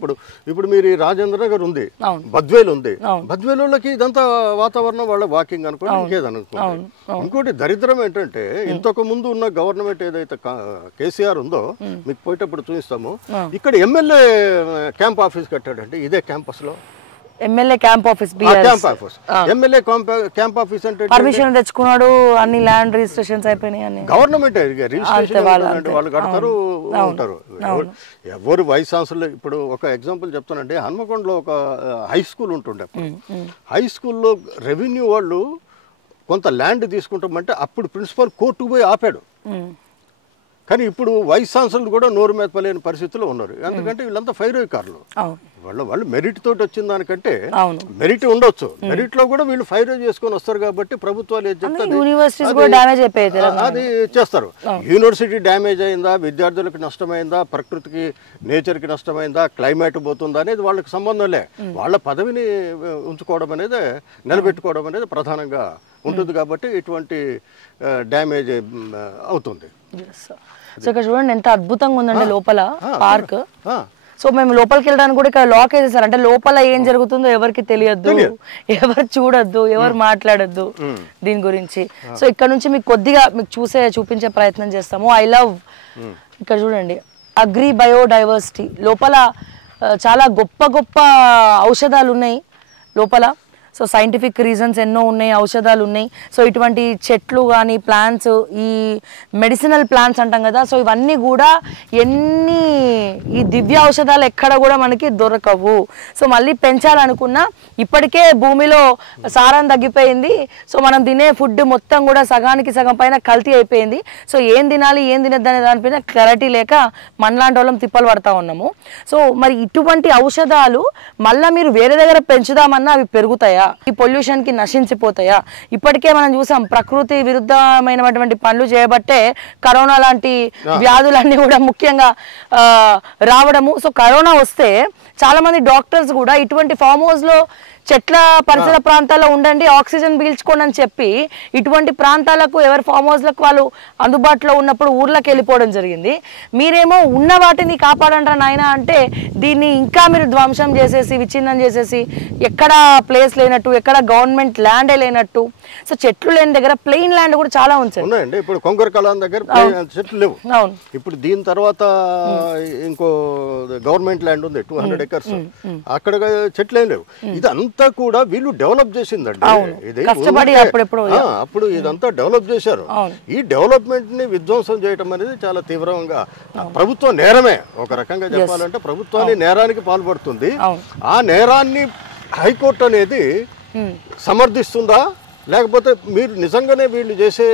ఇప్పుడు ఇప్పుడు మీరు ఈ రాజేంద్ర నగర్ ఉంది, బద్వేలు ఉంది, బద్వేలుకి ఇదంతా వాతావరణం వాళ్ళ వాకింగ్ అనుకోండి, ఇంకేదనుకోండి. ఇంకోటి దరిద్రం ఏంటంటే ఇంతకు ముందు ఉన్న గవర్నమెంట్ ఏదైతే కేసీఆర్ ఉందో మీకు పోయేటప్పుడు చూపిస్తాము, ఇక్కడ ఎమ్మెల్యే క్యాంప్ ఆఫీస్ కట్టాడంటే ఇదే క్యాంపస్ లో MLA camp office MLA camp office అంటే పర్మిషన్ తెచ్చుకున్నాడు, అన్ని ల్యాండ్ రిజిస్ట్రేషన్స్ అయిపోయినాయి అని గవర్నమెంట్ రిజిస్ట్రేషన్ వాళ్ళు కడతారు ఉంటారు. ఎవరు వైస్ ఛాన్సలర్ ఇప్పుడు ఒక ఎగ్జాంపుల్ చెప్తానండి, హన్మకొండలో ఒక హై స్కూల్ ఉంటుండే, హై స్కూల్లో రెవెన్యూ వాళ్ళు కొంత ల్యాండ్ తీసుకుంటామంటే అప్పుడు ప్రిన్సిపల్ కోర్టుకు పోయి ఆపాడు. కానీ ఇప్పుడు వైస్ ఛాన్సలర్ కూడా నోరు మెదపలేని పరిస్థితిలో ఉన్నారు. ఎందుకంటే వీళ్ళంతా ఫైరోకారులు, వాళ్ళు మెరిట్ తోటి వచ్చిన దానికంటే మెరిట్ ఉండొచ్చు, మెరిట్ లో కూడా వీళ్ళు ఫైర్ చేసుకొని వస్తారు. కాబట్టి ప్రభుత్వాలు ఏం చెప్తారు అది చేస్తారు. యూనివర్సిటీ డ్యామేజ్ అయిందా, విద్యార్థులకు నష్టమైందా, ప్రకృతికి నేచర్కి నష్టమైందా, క్లైమేట్ పోతుందా అనేది వాళ్ళకి సంబంధంలే. వాళ్ళ పదవిని ఉంచుకోవడం అనేది, నిలబెట్టుకోవడం అనేది ప్రధానంగా ఉంటుంది. కాబట్టి ఇటువంటి డ్యామేజ్ అవుతుంది. సో ఇక్కడ చూడండి ఎంత అద్భుతంగా ఉందండి లోపల పార్క్. సో మేము లోపలికి వెళ్ళడానికి కూడా ఇక్కడ లాక్ వేసేసారు, అంటే లోపల ఏం జరుగుతుందో ఎవరికి తెలియద్దు, ఎవరు చూడొద్దు, ఎవరు మాట్లాడద్దు దీని గురించి. సో ఇక్కడ నుంచి మీకు కొద్దిగా మీకు చూపించే ప్రయత్నం చేస్తాము. ఐ లవ్ ఇక్కడ చూడండి అగ్రి బయోడైవర్సిటీ, లోపల చాలా గొప్ప గొప్ప ఔషధాలు ఉన్నాయి లోపల. సో సైంటిఫిక్ రీజన్స్ ఎన్నో ఉన్నాయి, ఔషధాలు ఉన్నాయి. సో ఇటువంటి చెట్లు కానీ ప్లాంట్స్, ఈ మెడిసినల్ ప్లాంట్స్ అంటాం కదా, సో ఇవన్నీ కూడా ఈ దివ్య ఔషధాలు ఎక్కడ కూడా మనకి దొరకవు. సో మళ్ళీ పెంచాలనుకున్నా ఇప్పటికే భూమిలో సారం తగ్గిపోయింది. సో మనం తినే ఫుడ్ మొత్తం కూడా సగానికి సగం పైన కల్తీ అయిపోయింది. సో ఏం తినాలి ఏం తినద్దు అనే దానిపైన క్లారిటీ లేక మనలాంటి వాళ్ళం తిప్పలు పడతా ఉన్నాము. సో మరి ఇటువంటి ఔషధాలు మళ్ళీ మీరు వేరే దగ్గర పెంచుదామన్నా అవి పెరుగుతాయా, ఈ పొల్యూషన్ కి నశించిపోతాయా? ఇప్పటికే మనం చూసాం ప్రకృతి విరుద్ధమైనటువంటి పనులు చేయబట్టే కరోనా లాంటి వ్యాధులన్నీ కూడా ముఖ్యంగా రావడము. సో కరోనా వస్తే చాలా మంది డాక్టర్స్ కూడా ఇటువంటి ఫామ్ హౌస్ లో చెట్ల పరిసర ప్రాంతాల్లో ఉండండి, ఆక్సిజన్ పీల్చుకోండి అని చెప్పి ఇటువంటి ప్రాంతాలకు ఎవరి ఫామ్ హౌస్లకు వాళ్ళు అందుబాటులో ఉన్నప్పుడు ఊర్లోకి వెళ్ళిపోవడం జరిగింది. మీరేమో ఉన్న వాటిని కాపాడంటారా నాయన అంటే దీన్ని ఇంకా మీరు ధ్వంసం చేసేసి విచ్ఛిన్నం చేసేసి ఎక్కడ ప్లేస్ లేనట్టు, ఎక్కడ గవర్నమెంట్ ల్యాండే లేనట్టు. సో చెట్లు లేని దగ్గర ప్లెయిన్ ల్యాండ్ కూడా చాలా ఉన్నాయండి. ఇప్పుడు కొంగర కలాన్ దగ్గర చెట్లు లేవు. ఇప్పుడు దీని తర్వాత ఇంకో గవర్నమెంట్ ల్యాండ్ ఉంది 200 acres, అక్కడ చెట్లు ఏం లేవు. ఇదంతా కూడా వీళ్ళు డెవలప్ చేసిందండి. ఇది అప్పుడు ఇదంతా డెవలప్ చేశారు. ఈ డెవలప్మెంట్ ని విధ్వంసం చేయడం అనేది చాలా తీవ్రంగా ప్రభుత్వం నేరమే. ఒక రకంగా చెప్పాలంటే ప్రభుత్వాన్ని నేరానికి పాల్పడుతుంది. ఆ నేరాన్ని హైకోర్టు అనేది సమర్థిస్తుందా, లేకపోతే మీరు నిజంగానే వీళ్ళు చేసే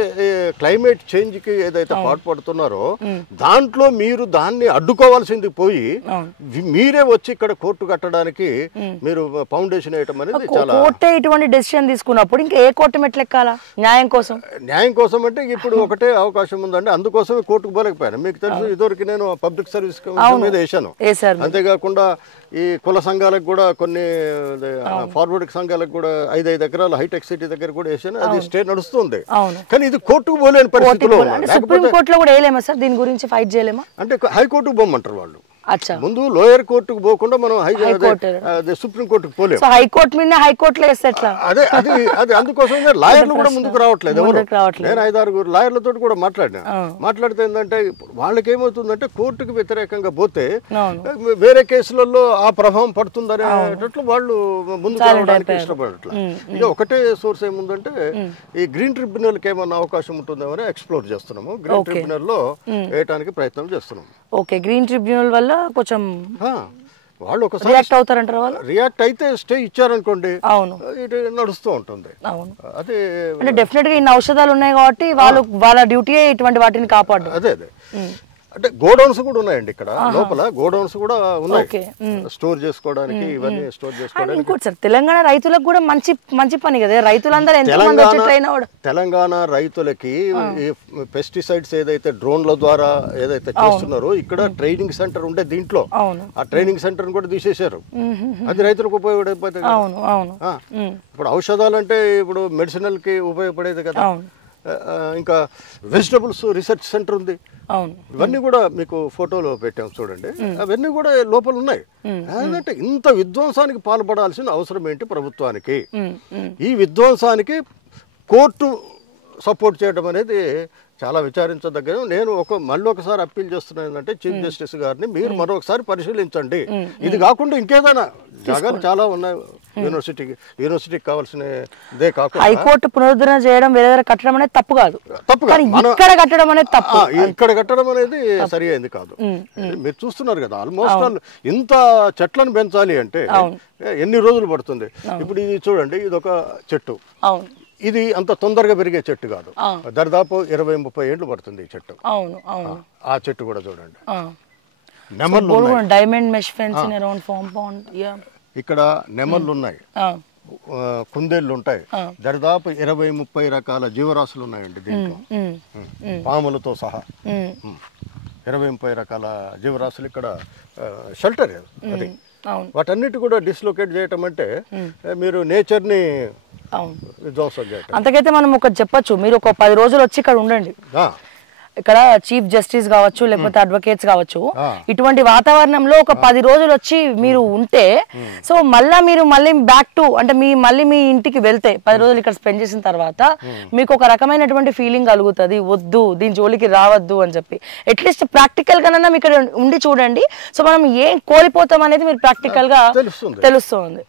క్లైమేట్ చేంజ్ కి ఏదైతే పాటుపడుతున్నారో దాంట్లో మీరు దాన్ని అడ్డుకోవాల్సింది పోయి మీరే వచ్చి ఇక్కడ కోర్టు కట్టడానికి మీరు ఫౌండేషన్ వేయటం అనేది చాలా కోర్టే ఇటువంటి డెసిషన్ తీసుకున్నప్పుడు ఇంకా ఏ కోర్టు మెట్లెక్కాలా న్యాయం కోసం? న్యాయం కోసం అంటే ఇప్పుడు ఒకటే అవకాశం ఉందండి, అందుకోసమే కోర్టుకు పోలేకపోయాను. మీకు తెలుసు ఇదివరకు నేను పబ్లిక్ సర్వీస్ మీద వేసాను. అంతేకాకుండా ఈ కుల సంఘాలకు కూడా కొన్ని ఫార్వర్డ్ సంఘాలకు కూడా 5 ఎకరాల హైటెక్ సిటీ దగ్గర కూడా వేసాను. అది స్టే నడుస్తుంది. కానీ ఇది కోర్టుకు పోలేని పరిస్థితిలో సుప్రీం కోర్టులో కూడా వేయలేమా సార్? దీని గురించి ఫైట్ చేయలేమా? అంటే హైకోర్టుకు పోమంటారు వాళ్ళు. ముందు లోయర్ కోర్టుకు పోకుండా మనం సుప్రీం కోర్టుకు పోలేము. హైకోర్టు మీద హైకోర్టులో అదే అది అందుకోసం లాయర్లు కూడా ముందుకు రావట్లేదు. నేను 5-6 లాయర్లతో కూడా మాట్లాడితే ఏంటంటే వాళ్ళకి ఏమవుతుందంటే కోర్టుకు వ్యతిరేకంగా పోతే వేరే కేసులలో ఆ ప్రభావం పడుతుందనేటట్లు వాళ్ళు ముందుకు రావడానికి ఇష్టపడట్లా. ఇక ఒకటే సోర్స్ ఏముందంటే ఈ గ్రీన్ ట్రిబ్యునల్ కి ఏమన్నా అవకాశం ఉంటుందేమో ఎక్స్ప్లోర్ చేస్తున్నాము. గ్రీన్ ట్రిబ్యునల్ లో వేయడానికి ప్రయత్నం చేస్తున్నాము. ఓకే, గ్రీన్ ట్రిబ్యునల్ వల్ల కొంచెం వాళ్ళు ఒకసారి రియాక్ట్ అవుతారంటారు. వాళ్ళు రియాక్ట్ అయితే స్టే ఇచ్చారనుకోండి, ఇది నడుస్తూ ఉంటుంది. అదే అంటే డెఫినెట్ గా ఇన్ని ఔషధాలు ఉన్నాయి కాబట్టి వాళ్ళ డ్యూటీ ఇటువంటి వాటిని కాపాడు. అదే అంటే గోడౌన్స్ కూడా ఉన్నాయండి ఇక్కడ లోపల. గోడౌన్స్ కూడా ఉన్నాయి స్టోర్ చేసుకోవడానికి, ఇవన్నీ స్టోర్ చేసుకోవడానికి. ఇంకోటి సార్, తెలంగాణ రైతులకు కూడా మంచి పని కదా. రైతులందరూ ఎంతమంది వచ్చి ట్రైన్ అవ్వడం. తెలంగాణ రైతులకి పెస్టిసైడ్స్ ఏదైతే డ్రోన్ల ద్వారా ఏదైతే చేస్తున్నారో ఇక్కడ ట్రైనింగ్ సెంటర్ ఉండే దీంట్లో ఆ ట్రైనింగ్ సెంటర్ కూడా తీసేశారు. అది రైతులకు ఉపయోగపడేది. ఇప్పుడు ఔషధాలు అంటే ఇప్పుడు మెడిసినల్ కి ఉపయోగపడేది కదా. ఇంకా వెజిటబుల్స్ రీసెర్చ్ సెంటర్ ఉంది. అవును, ఇవన్నీ కూడా మీకు ఫోటోలో పెట్టాం చూడండి. అవన్నీ కూడా లోపల ఉన్నాయి. అంటే ఇంత విధ్వంసానికి పాల్పడాల్సిన అవసరం ఏంటి ప్రభుత్వానికి? ఈ విధ్వంసానికి కోర్టు సపోర్ట్ చేయడం అనేది చాలా విచారించదగ్గ. నేను మళ్ళీ ఒకసారి అప్పీల్ చేస్తున్నాను ఏంటంటే చీఫ్ జస్టిస్ గారిని మీరు మరొకసారి పరిశీలించండి. ఇది కాకుండా ఇంకేదైనా జాగాలు చాలా ఉన్నాయి యూనివర్సిటీకి కావాల్సినదే కాకుండా హైకోర్టు పునరుద్ధరణ చేయడం, వేరే దగ్గర కట్టడం అనేది తప్పు కాదు. ఇక్కడ కట్టడం అనేది తప్పు. ఇక్కడ కట్టడం అనేది సరి అయింది కాదు. మీరు చూస్తున్నారు కదా, ఆల్మోస్ట్ ఇంత చెట్లను పెంచాలి అంటే ఎన్ని రోజులు పడుతుంది? ఇప్పుడు ఇది చూడండి, ఇది ఒక చెట్టు. ఇది అంత తొందరగా పెరిగే చెట్టు కాదు. దాదాపు 20-30 ఏళ్ళు పడుతుంది ఈ చెట్టు. ఆ చెట్టు కూడా చూడండి. నెమళ్ళు diamond mesh fencing around farm pond. ఇక్కడ నెమళ్ళు ఉన్నాయి, కుందేళ్ళు ఉంటాయి. దాదాపు 20-30 రకాల జీవరాశులు ఉన్నాయండి దీంట్లో, పాములతో సహా 20-30 రకాల జీవరాశులు ఇక్కడ షెల్టర్. అది వాటన్నిటి కూడా డిస్లొకేట్ చేయటం అంటే మీరు నేచర్ని విధ్వంసం చేయటం. అంతకైతే మనం ఒకటి చెప్పొచ్చు, మీరు ఒక 10 రోజులు వచ్చి ఇక్కడ ఉండండి. ఇక్కడ చీఫ్ జస్టిస్ కావచ్చు, లేకపోతే అడ్వకేట్స్ కావచ్చు, ఇటువంటి వాతావరణంలో ఒక 10 రోజులు వచ్చి మీరు ఉంటే, సో మీరు మళ్ళీ బ్యాక్ టు అంటే మీ ఇంటికి వెళ్తే 10 రోజులు ఇక్కడ స్పెండ్ చేసిన తర్వాత మీకు ఒక రకమైనటువంటి ఫీలింగ్ కలుగుతుంది, వద్దు దీని జోలికి రావద్దు అని చెప్పి. అట్లీస్ట్ ప్రాక్టికల్ గానన్నా ఇక్కడ ఉండి చూడండి. సో మనం ఏం కోల్పోతాం అనేది మీరు ప్రాక్టికల్ గా తెలుస్తుంది.